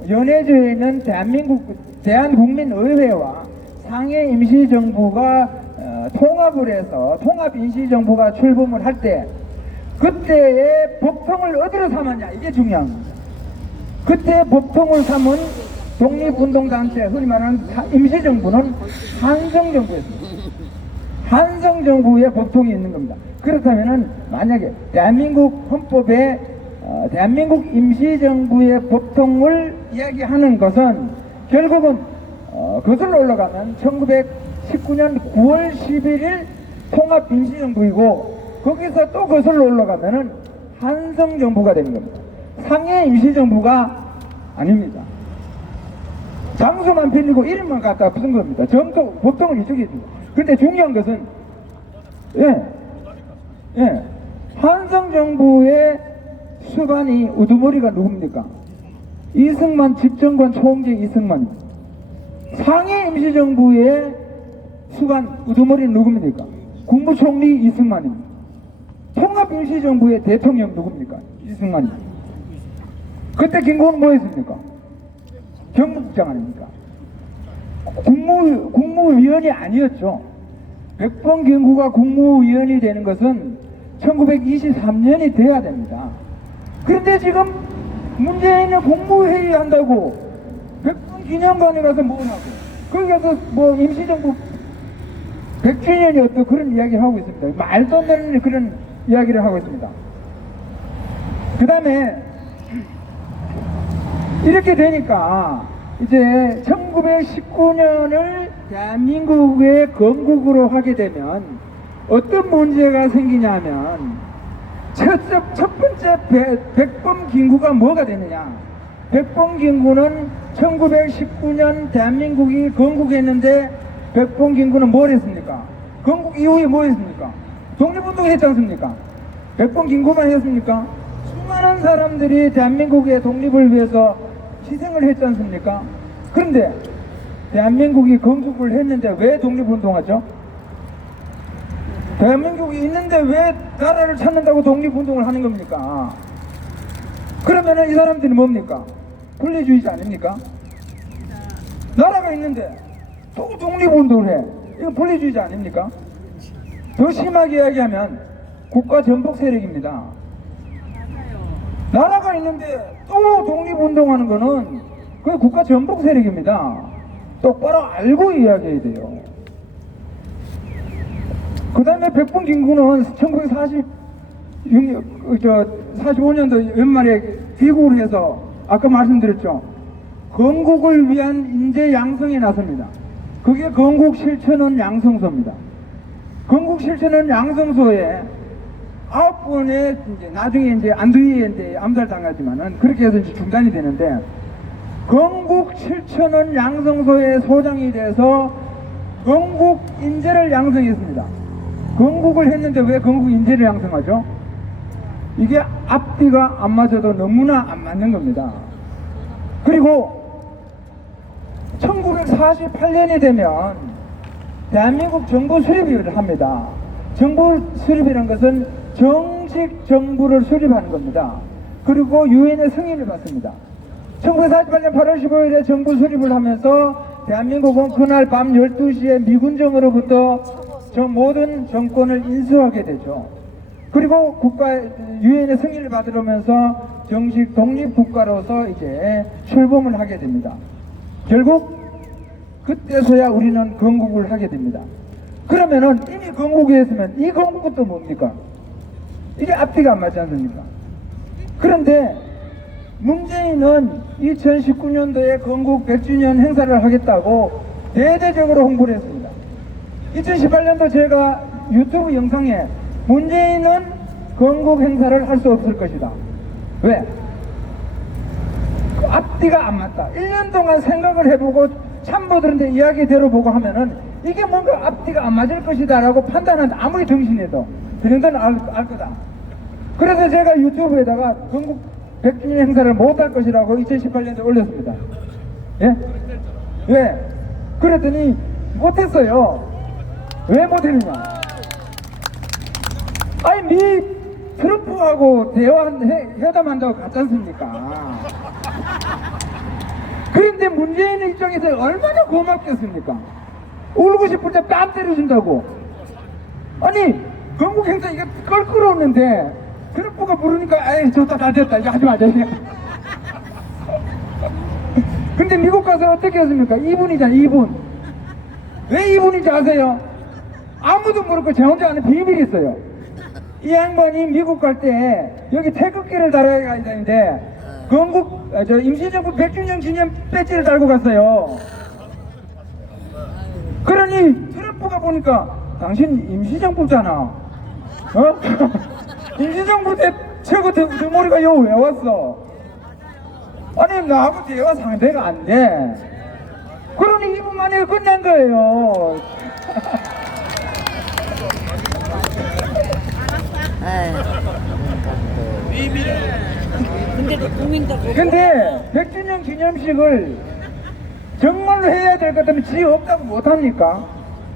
연해주에 있는 대한국민의회와 상해 임시정부가 통합을 해서 통합임시정부가 출범을 할 때 그때의 법통을 어디로 삼았냐 이게 중요한 겁니다. 그때 법통을 삼은 독립운동단체 흔히 말하는 임시정부는 한성정부였습니다. 한성정부의 법통이 있는 겁니다. 그렇다면은 만약에 대한민국 헌법에 대한민국 임시정부의 법통을 이야기하는 것은 결국은 거슬러 올라가면 1919년 9월 11일 통합임시정부이고 거기서 또 거슬러 올라가면은 한성정부가 되는 겁니다. 상해 임시정부가 아닙니다. 장소만 빌리고 이름만 갖다 쓴 겁니다. 법통은 이쪽에 있습니다. 그런데 중요한 것은 한성정부의 수반이 우두머리가 누굽니까? 이승만 집정관 총재 이승만입니다. 상해 임시정부의 수반 우두머리는 누굽니까? 국무총리 이승만입니다. 통합임시정부의 대통령 누굽니까? 이승만입니다. 그때 김구는 뭐 했습니까? 경무국장 아닙니까? 국무위원이 아니었죠. 백범경구가 국무위원이 되는 것은 1923년이 돼야 됩니다. 그런데 지금 문재인은 국무회의 한다고 백범기념관에 가서 뭘 하고 거기 가서 뭐 임시정부 100주년이 어떤 그런 이야기를 하고 있습니다. 말도 안 되는 그런 이야기를 하고 있습니다. 그 다음에 이렇게 되니까 이제 1919년을 대한민국의 건국으로 하게 되면 어떤 문제가 생기냐면 첫 번째 백범긴구가 뭐가 되느냐. 백범긴구는 1919년 대한민국이 건국했는데 백범긴구는 뭘 했습니까? 건국 이후에 뭐 했습니까? 독립운동 했지 않습니까? 백번 긴고만 했습니까? 수많은 사람들이 대한민국의 독립을 위해서 희생을 했지 않습니까? 그런데 대한민국이 건국을 했는데 왜 독립운동하죠? 대한민국이 있는데 왜 나라를 찾는다고 독립운동을 하는 겁니까? 그러면은 이 사람들이 뭡니까? 분리주의자 아닙니까? 나라가 있는데 또 독립운동을 해. 이건 분리주의자 아닙니까? 더 심하게 이야기하면 국가 전복 세력입니다. 나라가 있는데 또 독립운동하는 거는 그게 국가 전복 세력입니다. 똑바로 알고 이야기해야 돼요. 그 다음에 백분 김구는 1945년도 연말에 귀국을 해서 아까 말씀드렸죠. 건국을 위한 인재 양성에 나섭니다. 그게 건국 실천원 양성소입니다. 건국 실천원 양성소에 9분의 이제 나중에 이제 안두희에 이제 암살당하지만은 그렇게 해서 이제 중단이 되는데 건국 실천원 양성소의 소장이 돼서 건국 인재를 양성했습니다. 건국을 했는데 왜 건국 인재를 양성하죠? 이게 앞뒤가 안 맞아도 너무나 안 맞는 겁니다. 그리고 1948년이 되면 대한민국 정부 수립을 합니다. 정부 수립이라는 것은 정식 정부를 수립하는 겁니다. 그리고 유엔의 승인을 받습니다. 1948년 8월 15일에 정부 수립을 하면서 대한민국은 그날 밤 12시에 미군정으로부터 모든 정권을 인수하게 되죠. 그리고 유엔의 승인을 받으면서 정식 독립국가로서 이제 출범을 하게 됩니다. 결국 그때서야 우리는 건국을 하게 됩니다. 그러면은 이미 건국이 했으면 이 건국은 또 뭡니까? 이게 앞뒤가 안 맞지 않습니까? 그런데 문재인은 2019년도에 건국 100주년 행사를 하겠다고 대대적으로 홍보를 했습니다. 2018년도 제가 유튜브 영상에 문재인은 건국 행사를 할 수 없을 것이다. 왜? 그 앞뒤가 안 맞다. 1년 동안 생각을 해보고 참모들한테 이야기 들어보고 하면은 이게 뭔가 앞뒤가 안 맞을 것이다 라고 판단하는데 아무리 정신해도 그 정도는 알 거다. 그래서 제가 유튜브에다가 건국 100주년 행사를 못 할 것이라고 2018년도에 올렸습니다. 예? 왜? 그랬더니 못했어요. 왜 못했느냐? 아니 미 트럼프하고 회담한다고 갔지 않습니까? 그런데 문재인 입장에서 얼마나 고맙겠습니까? 울고 싶을 때 뺨 때려준다고. 아니 건국 행사 이거 껄끄러웠는데 트럼프가 부르니까 에이 좋다 잘 됐다 이거 하지 마자. 근데 미국 가서 어떻게 했습니까? 2분이잖아 2분. 왜 2분인지 아세요? 아무도 모르고 저 혼자 아는 비밀이 있어요. 이 양반이 미국 갈 때 여기 태극기를 달아야 되는데 건국 임시정부 100주년 기념 배지를 달고 갔어요. 그러니 트럼프가 보니까 당신 임시정부잖아. 어? 임시정부 때 최고 덩어리가 여기 왜 왔어? 아니 나하고 대화 상대가 안 돼. 그러니 2분 만에 끝난 거예요. 근데 100주년 기념식을 정말로 해야 될 것 같으면 지 없다고 못합니까?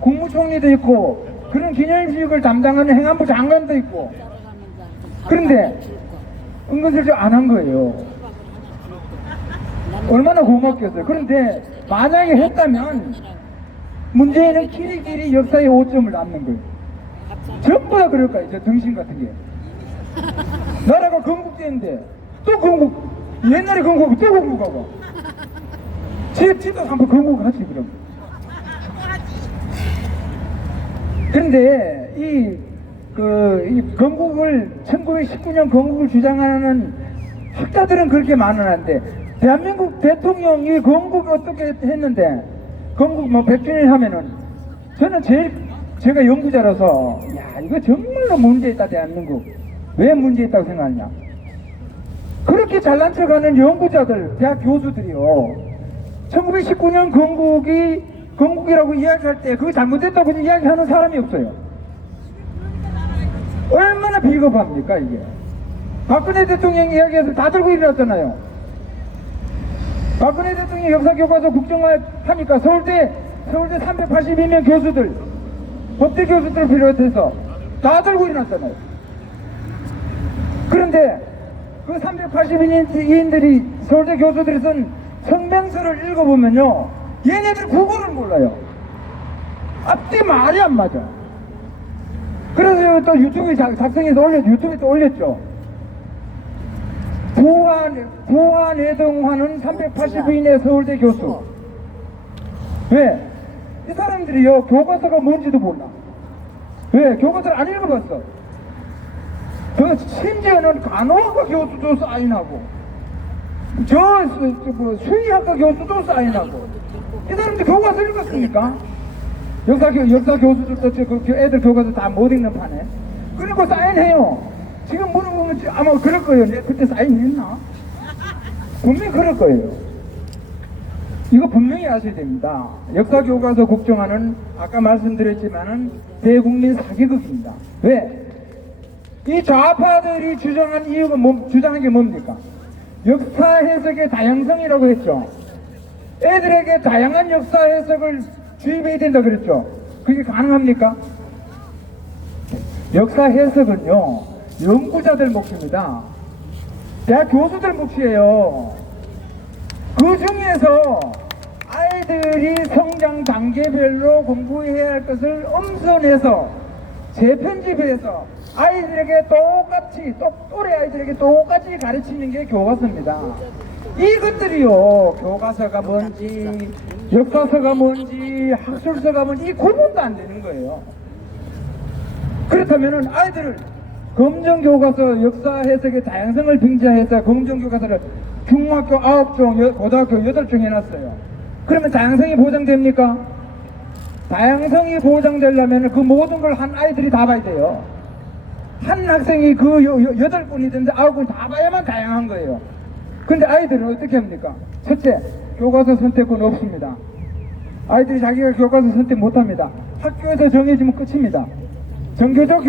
국무총리도 있고 그런 기념식을 담당하는 행안부 장관도 있고. 그런데 은근슬쩍 안 한 거예요. 얼마나 고맙겠어요. 그런데 만약에 했다면 문재인은 길이길이 역사의 오점을 남는 거예요. 전부 다 그럴 거예요. 저 등신 같은 게. 나라가 건국되는데 또 건국, 옛날에 건국하고 또 건국하고. 지도 한번 건국하지 그럼. 그런데 이 건국을 1919년 건국을 주장하는 학자들은 그렇게 많은데 대한민국 대통령이 건국 어떻게 했는데 건국 뭐 100주년 하면은 저는 제가 연구자라서 야 이거 정말로 문제 있다 대한민국. 왜 문제 있다고 생각하냐? 그렇게 잘난 척하는 연구자들, 대학 교수들이요. 1919년 건국이 건국이라고 이야기할 때 그거 잘못됐다고 이야기하는 사람이 없어요. 얼마나 비겁합니까 이게. 박근혜 대통령 이야기해서 다 들고 일어났잖아요. 박근혜 대통령 역사교과서 국정화하니까 서울대 382명 교수들, 법대 교수들을 비롯해서 다 들고 일어났잖아요. 그런데 그 382인들이 서울대 교수들이 쓴 성명서를 읽어보면요, 얘네들 국어를 몰라요. 앞뒤 말이 안 맞아. 그래서 또 유튜브에 작성해서 유튜브에 또 올렸죠. 부하내동하는 382인의 서울대 교수. 왜? 이 사람들이요, 교과서가 뭔지도 몰라. 왜? 교과서를 안 읽어봤어. 심지어는 간호학과 교수도 사인하고, 수의학과 교수도 사인하고. 이 사람들 교과서 읽었습니까? 역사 교수들도 그 애들 교과서 다 못 읽는 판에. 그리고 사인해요. 지금 물어보면 아마 그럴 거예요. 내가 그때 사인했나? 분명히 그럴 거예요. 이거 분명히 아셔야 됩니다. 역사 교과서 국정화는 아까 말씀드렸지만은 대국민 사기극입니다. 왜? 이 좌파들이 주장한 이유가 주장한 게 뭡니까? 역사 해석의 다양성이라고 했죠. 애들에게 다양한 역사 해석을 주입해야 된다 그랬죠. 그게 가능합니까? 역사 해석은요, 연구자들 몫입니다. 대학 교수들 몫이에요. 그 중에서 아이들이 성장 단계별로 공부해야 할 것을 엄선해서 재편집해서 아이들에게 똑같이, 또래 아이들에게 똑같이 가르치는 게 교과서입니다. 이것들이요, 교과서가 뭔지, 역사서가 뭔지, 학술서가 뭔지 이 구분도 안 되는 거예요. 그렇다면은 아이들을 검정교과서 역사 해석의 다양성을 빙자해서 검정교과서를 중학교 9종, 고등학교 8종 해놨어요. 그러면 다양성이 보장됩니까? 다양성이 보장되려면 그 모든 걸 한 아이들이 다 봐야 돼요. 한 학생이 그 8분이든지 9분 다 봐야만 다양한 거예요. 근데 아이들은 어떻게 합니까? 첫째, 교과서 선택권 없습니다. 아이들이 자기가 교과서 선택 못합니다. 학교에서 정해지면 끝입니다. 정교조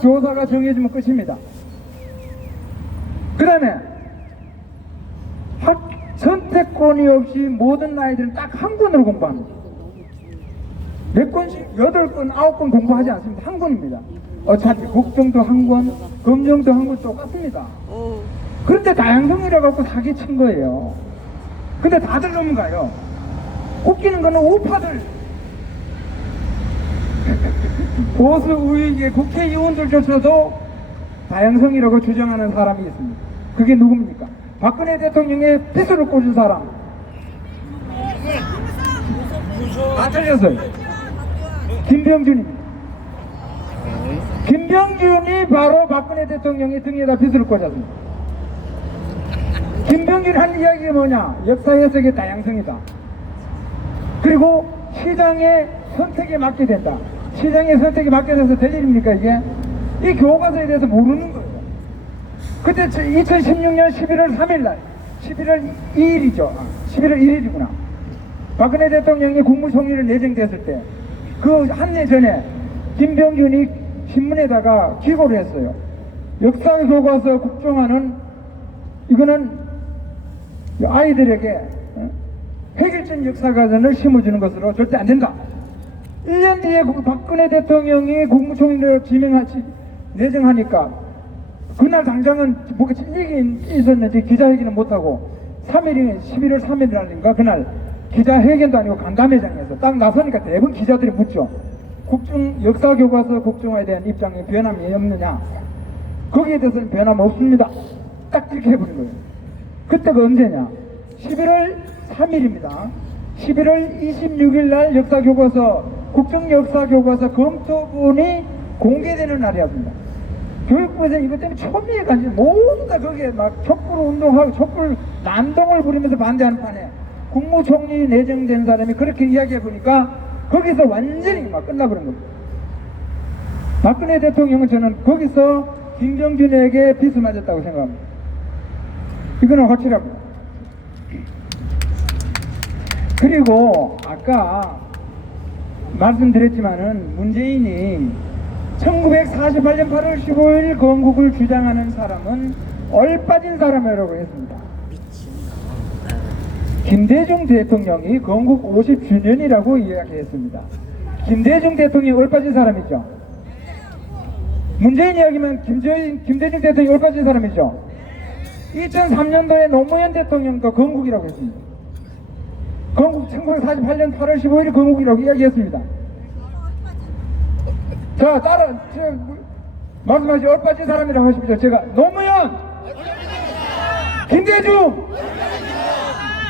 교사가 정해지면 끝입니다. 그 다음에 선택권이 없이 모든 아이들은 딱 한 권으로 공부합니다. 몇 권씩 8권, 9권 공부하지 않습니다. 한 권입니다. 어차피 국정도 한 권, 검정도 한 권 똑같습니다. 그런데 다양성이라고 갖고 사기친 거예요. 근데 다들 넘어가요. 웃기는 거는 우파들, 보수 우익의 국회의원들조차도 다양성이라고 주장하는 사람이 있습니다. 그게 누굽니까? 박근혜 대통령의 핏으로 꽂은 사람. 다 틀렸어요. 김병준입니다. 김병준이 바로 박근혜 대통령의 등에다 핏을 꽂았습니다. 김병준이 한 이야기가 뭐냐? 역사 해석의 다양성이다. 그리고 시장의 선택에 맡게 된다. 시장의 선택에 맡게 돼서 될 일입니까 이게? 이 교과서에 대해서 모르는 거예요. 그때 2016년 11월 3일날 11월 2일이죠. 11월 1일이구나. 박근혜 대통령이 국무총리를 내정됐을 때 그 한 해 전에 김병준이 신문에다가 기고를 했어요. 역사교과서 국정화는 이거는 아이들에게 획일적 역사가전을 심어주는 것으로 절대 안 된다. 1년 뒤에 박근혜 대통령이 국무총리를 내정하니까 그날 당장은 뭐가 일이 있었는지 기자회견을 못하고 3일이 11월 3일 날인가 그날 기자회견도 아니고 간담회장에서 딱 나서니까 대부분 기자들이 묻죠. 역사교과서 국정화에 대한 입장에 변함이 없느냐. 거기에 대해서는 변함 없습니다. 딱 이렇게 해버린 거예요. 그때가 언제냐? 11월 3일입니다. 11월 26일 날 역사교과서, 국정역사교과서 검토본이 공개되는 날이었습니다. 교육부에서 이것 때문에 초미해가지고 모두 다 거기에 막 촛불 운동하고 촛불 난동을 부리면서 반대하는 판에 국무총리 내정된 사람이 그렇게 이야기해보니까 거기서 완전히 막 끝나버린 겁니다. 박근혜 대통령은 저는 거기서 김병준에게 빚을 맞았다고 생각합니다. 이거는 확실합니다. 그리고 아까 말씀드렸지만은 문재인이 1948년 8월 15일 건국을 주장하는 사람은 얼빠진 사람이라고 했습니다. 김대중 대통령이 건국 50주년이라고 이야기했습니다. 김대중 대통령이 얼빠진 사람이죠. 문재인 이야기면 김대중 대통령이 얼빠진 사람이죠. 2003년도에 노무현 대통령도 건국이라고 했습니다. 건국 1948년 8월 15일 건국이라고 이야기했습니다. 자, 말씀하시 얼빠진 사람이라고 하십시오. 제가 노무현, 김대중,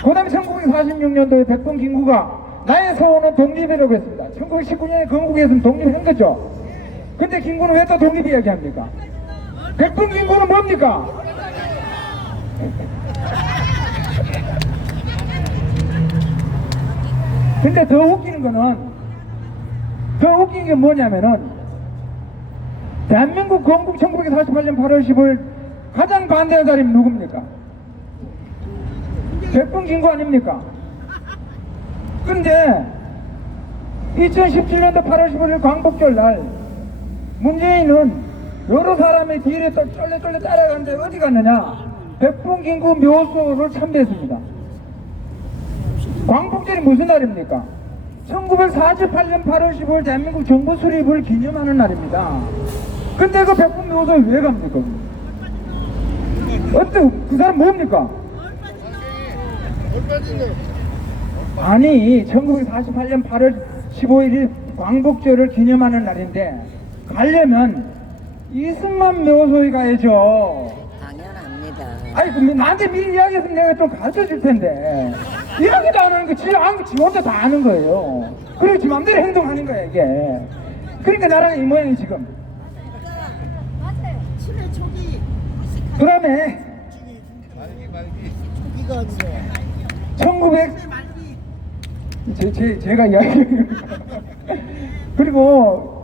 그 다음에 1946년도에 백범 김구가 나의 소원은 독립이라고 했습니다. 1919년에 건국했으면 독립한 거죠. 근데 김구는 왜 또 독립 이야기합니까? 백범 김구는 뭡니까? 근데 더 웃기는 게 뭐냐면은 대한민국 건국 1948년 8월 15일 가장 반대한 사람이 누굽니까? 백범 김구 아닙니까? 근데 2017년도 8월 15일 광복절 날 문재인은 여러 사람의 뒤를 또 쫄래 따라가는데 어디 갔느냐? 백범 김구 묘소를 참배했습니다. 광복절이 무슨 날입니까? 1948년 8월 15일 대한민국 정부 수립을 기념하는 날입니다. 근데 그 백범 묘소에 왜 갑니까? 그 사람 뭡니까? 아니 1948년 8월 15일이 광복절을 기념하는 날인데 가려면 이승만 묘소에 가야죠. 당연합니다. 아니 그럼 나한테 미리 이야기했으면 내가 좀 가르쳐 줄 텐데 이야기도 안 하는 거 지 혼자 다 아는 거예요. 그리고 지 맘대로 행동하는 거야 이게. 그러니까 나라가 이 모양이 지금. 그 다음에 1900 제가 이야기 그리고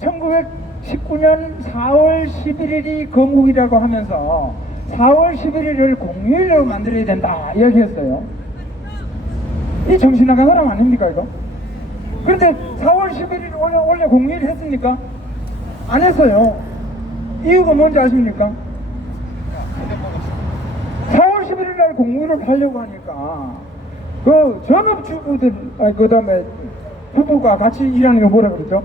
1919년 4월 11일이 건국이라고 하면서 4월 11일을 공휴일로 만들어야 된다 이야기했어요. 이 정신 나간 사람 아닙니까 이거? 그런데 4월 11일 원래 공휴일 했습니까? 안 했어요. 이유가 뭔지 아십니까? 4월 11일 날 공휴일을 하려고 하니까 그 전업주부들 그 다음에 부부가 같이 일하는 거 뭐라 그러죠?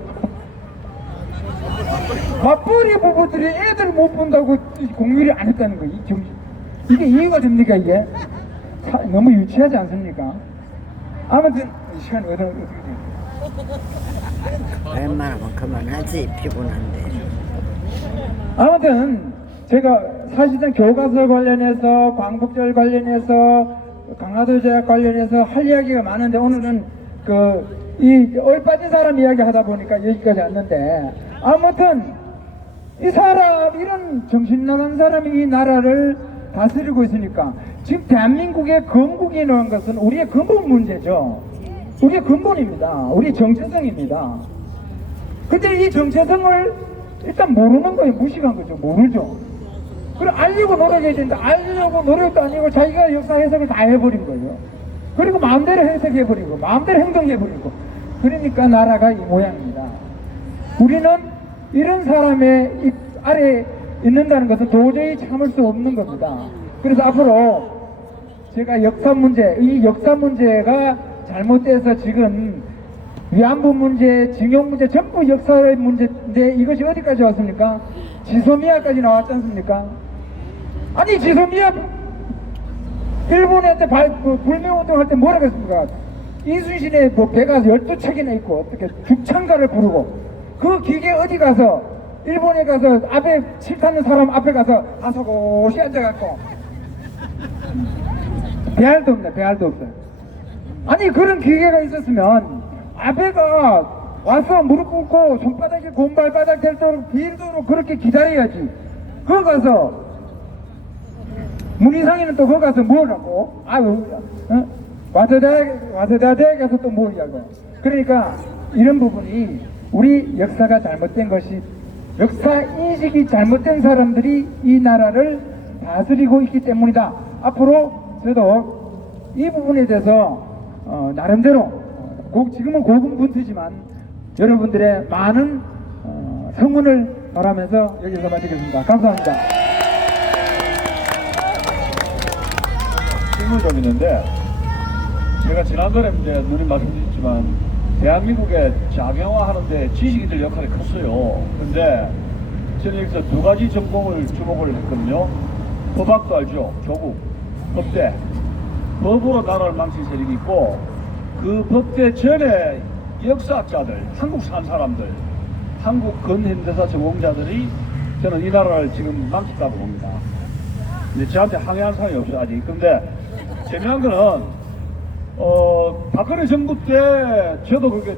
맞벌이 부부들이 애들 못 본다고 공휴일을 안 했다는 거 이게 이해가 됩니까 이게? 너무 유치하지 않습니까? 아무튼 이 시간이 어떻게 돼요? 웬만하면 그만하지 피곤한데. 아무튼 제가 사실상 교과서 관련해서 광복절 관련해서 강화도 제약 관련해서 할 이야기가 많은데 오늘은 이 얼빠진 사람 이야기 하다 보니까 여기까지 왔는데 아무튼 이 사람 이런 정신 나간 사람이 이 나라를 다스리고 있으니까 지금 대한민국의 건국이 나온 것은 우리의 근본 문제죠. 우리의 근본입니다. 우리의 정체성입니다. 근데 이 정체성을 일단 모르는 거예요. 무식한 거죠. 모르죠. 그래 알려고 노력해야 된다. 알려고 노력도 아니고 자기가 역사 해석을 다 해버린 거예요. 그리고 마음대로 해석해버리고 마음대로 행동해버리고 그러니까 나라가 이 모양입니다. 우리는 이런 사람의 입 아래 있는다는 것은 도저히 참을 수 없는 겁니다. 그래서 앞으로 제가 역사 문제, 이 역사 문제가 잘못돼서 지금 위안부 문제, 징용 문제 전부 역사의 문제인데 이것이 어디까지 왔습니까? 지소미아까지 나왔지 않습니까? 아니 지소미아 일본한테 불매운동 할 때 뭐라 그랬습니까? 이순신의 배가 12척이나 있고 어떻게 죽창가를 부르고 그 기계 어디 가서 일본에 가서 앞에 칠 타는 사람 앞에 가서 아소곳이 앉아갖고 배알도 없네. 배알도 없어요. 아니 그런 기계가 있었으면 아베가 와서 무릎 꿇고 손바닥에 곰발바닥 될 도록 빌도록 그렇게 기다려야지. 거기 가서 문희상이는 또 거기 가서 뭐라고? 와서대학에 가서 또 뭐냐고. 그러니까 이런 부분이 우리 역사가 잘못된 것이 역사 인식이 잘못된 사람들이 이 나라를 다스리고 있기 때문이다. 앞으로 저도 이 부분에 대해서 나름대로 지금은 고군분투지만 여러분들의 많은 성원을 바라면서 여기서 마치겠습니다. 감사합니다. 질문 좀 있는데, 제가 지난번에 이제 누님 말씀드렸지만 대한민국의 장애화하는데 지식인들 역할이 컸어요. 근데 저는 여기서 두 가지 전공을 주목을 했거든요. 법학도 알죠? 조국, 법대. 법으로 나라를 망친 세력이 있고, 그 법대 전에 역사학자들, 한국 산 사람들, 한국 근현대사 전공자들이 저는 이 나라를 지금 망쳤다고 봅니다. 이제 저한테 항의한 사람이 없어요, 아직. 근데 재미난 거는, 박근혜 정부 때 저도 그게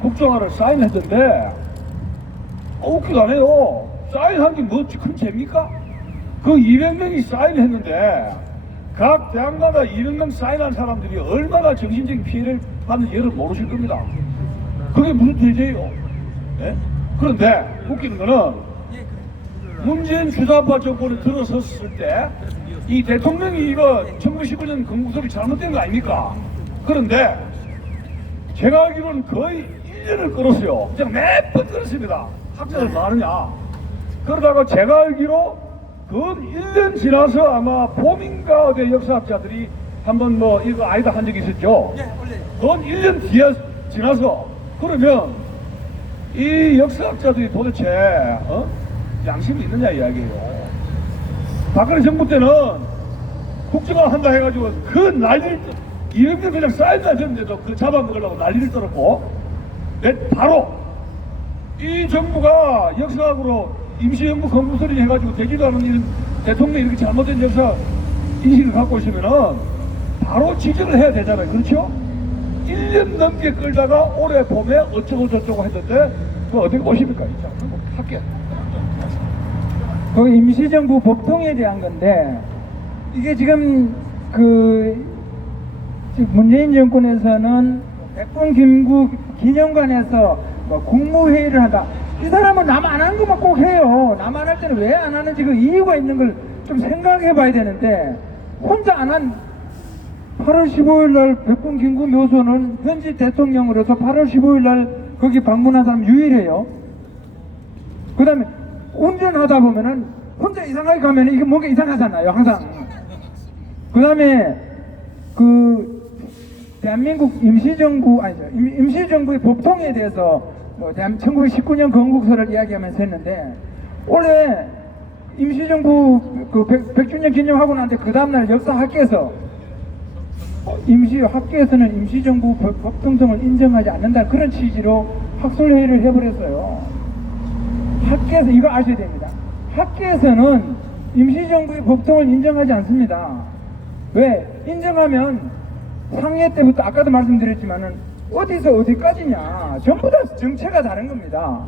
국정화를 사인했는데, 웃기도 안 해요. 사인한 게 뭐 큰 죄입니까? 그 200명이 사인했는데, 각 대학마다 200명 사인한 사람들이 얼마나 정신적인 피해를 받는지 여러분 모르실 겁니다. 그게 무슨 죄예요? 예? 그런데 웃기는 거는 문재인 주사파 정권에 들어섰을 때 이 대통령이 이거 1919년 건국설이 잘못된 거 아닙니까? 그런데 제가 알기로는 거의 1년을 끌었어요. 그냥 매번 끌었습니다. 학자들 많으냐? 그러다가 제가 알기로 그 1년 지나서 아마 보민가의 역사학자들이 한번 뭐 이거 아니다 한 적이 있었죠. 그건 1년 뒤에 지나서 그러면 이 역사학자들이 도대체 양심이 있느냐 이야기예요. 박근혜 정부 때는 국정화 한다 해가지고 그 난리를 200명 그냥 쌓인다 했는데도 그 잡아먹으려고 난리를 떨었고 바로 이 정부가 역사학으로 임시정부 건국설이 해가지고 되지도 않은 일 대통령이 이렇게 잘못된 역사 인식을 갖고 있으면은 바로 지적을 해야 되잖아요. 그렇죠? 1년 넘게 끌다가 올해 봄에 어쩌고 저쩌고 했는데 그거 어떻게 보십니까? 자, 한번 할게요. 그 임시정부 법통에 대한 건데 이게 지금 문재인 정권에서는 백분 김구 기념관에서 뭐 국무회의를 한다. 이 사람은 남 안 하는 것만 꼭 해요. 남 안 할 때는 왜 안 하는지 그 이유가 있는 걸 좀 생각해 봐야 되는데 혼자 안 한 8월 15일 날 백분 김구 묘소는 현지 대통령으로서 8월 15일 날 거기 방문한 사람 유일해요. 그 다음에 운전하다 보면은 혼자 이상하게 가면은 이게 뭔가 이상하잖아요, 항상. 그 다음에 대한민국 임시정부의 법통에 대해서 뭐 1919년 건국설을 이야기하면서 했는데 원래 임시정부 100주년 기념하고 나는데 그 다음날 역사학계에서 학계에서는 임시정부 법통성을 인정하지 않는다 그런 취지로 학술회의를 해버렸어요. 학계에서 이거 아셔야 됩니다. 학계에서는 임시정부의 법통을 인정하지 않습니다. 왜? 인정하면 상해 때부터 아까도 말씀드렸지만은 어디서 어디까지냐 전부 다 정체가 다른 겁니다.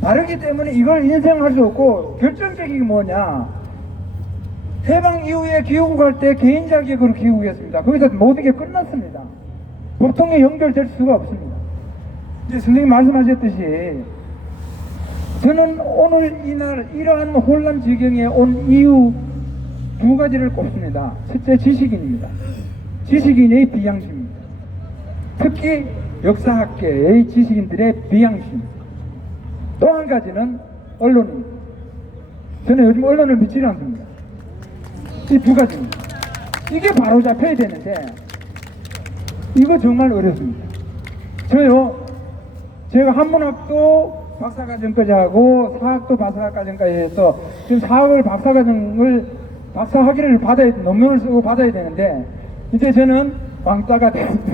다르기 때문에 이걸 인정할 수 없고 결정적인 게 뭐냐, 해방 이후에 기후국할 때 개인 자격으로 기후국했습니다. 거기서 모든 게 끝났습니다. 법통에 연결될 수가 없습니다. 이제 선생님 말씀하셨듯이 저는 오늘 이러한 혼란 지경에 온 이유 두 가지를 꼽습니다. 첫째, 지식인입니다. 지식인의 비양심입니다. 특히 역사학계의 지식인들의 비양심. 또 한 가지는 언론입니다. 저는 요즘 언론을 믿지는 않습니다. 이 두 가지입니다. 이게 바로 잡혀야 되는데 이거 정말 어렵습니다. 제가 한문학도 박사과정까지 하고 사학도 박사과정까지 해서 지금 사학을 박사학위를 논문을 쓰고 받아야 되는데 이제 저는 왕따가 되는데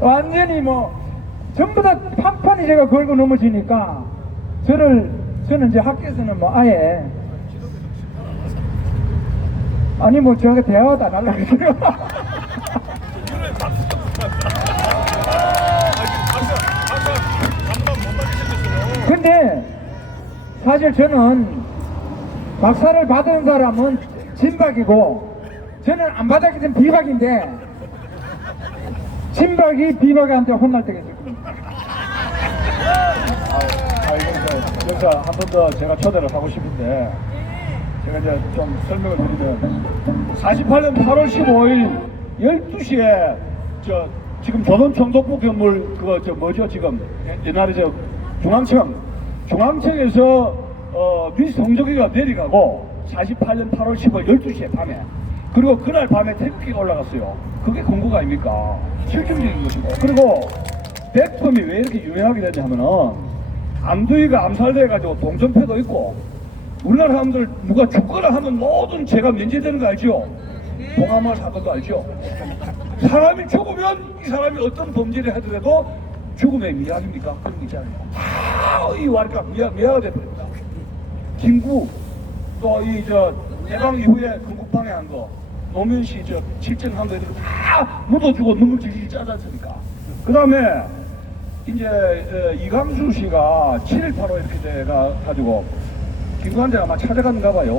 완전히 뭐 전부 다 판판이 제가 걸고 넘어지니까 저는 이제 학교에서는 뭐 아예 아니 뭐 제가 대화도 안 하려고 그래요. 근데 사실 저는 박사를 받은 사람은 진박이고 저는 안 받았기 때문에 비박인데 진박이 비박한테 혼날 때가 있을 겁니다. 여기서 한 번 더 제가 초대를 하고 싶은데 제가 이제 좀 설명을 드리면 48년 8월 15일 12시에 지금 조선 총독부 건물 뭐죠 지금 옛날에 중앙청에서 미성조기가 내려가고 48년 8월 15일 12시에 밤에 그리고 그날 밤에 태극기가 올라갔어요. 그게 건국 아닙니까? 실증적인 것이고. 그리고 백범이 왜 이렇게 유명하게 됐냐면은 안두희가 암살돼가지고 동전패도 있고 우리나라 사람들 누가 죽거나 하면 모든 죄가 면제되는 거 알죠? 봉하마 사건도 알죠? 사람이 죽으면 이 사람이 어떤 범죄를 하더라도 죽음의 미학입니까? 그런 게 있잖아요. 이 와리가 미화가 돼버립니다. 김구 또 해방 이후에 건국방해 한 거 노무현씨 실정한 거 다 묻어주고 눈물 질질 짜지 않습니까? 그 다음에 이제 이광수 씨가 7.18로 이렇게 돼가지고 김관재가 아마 찾아갔는가 봐요.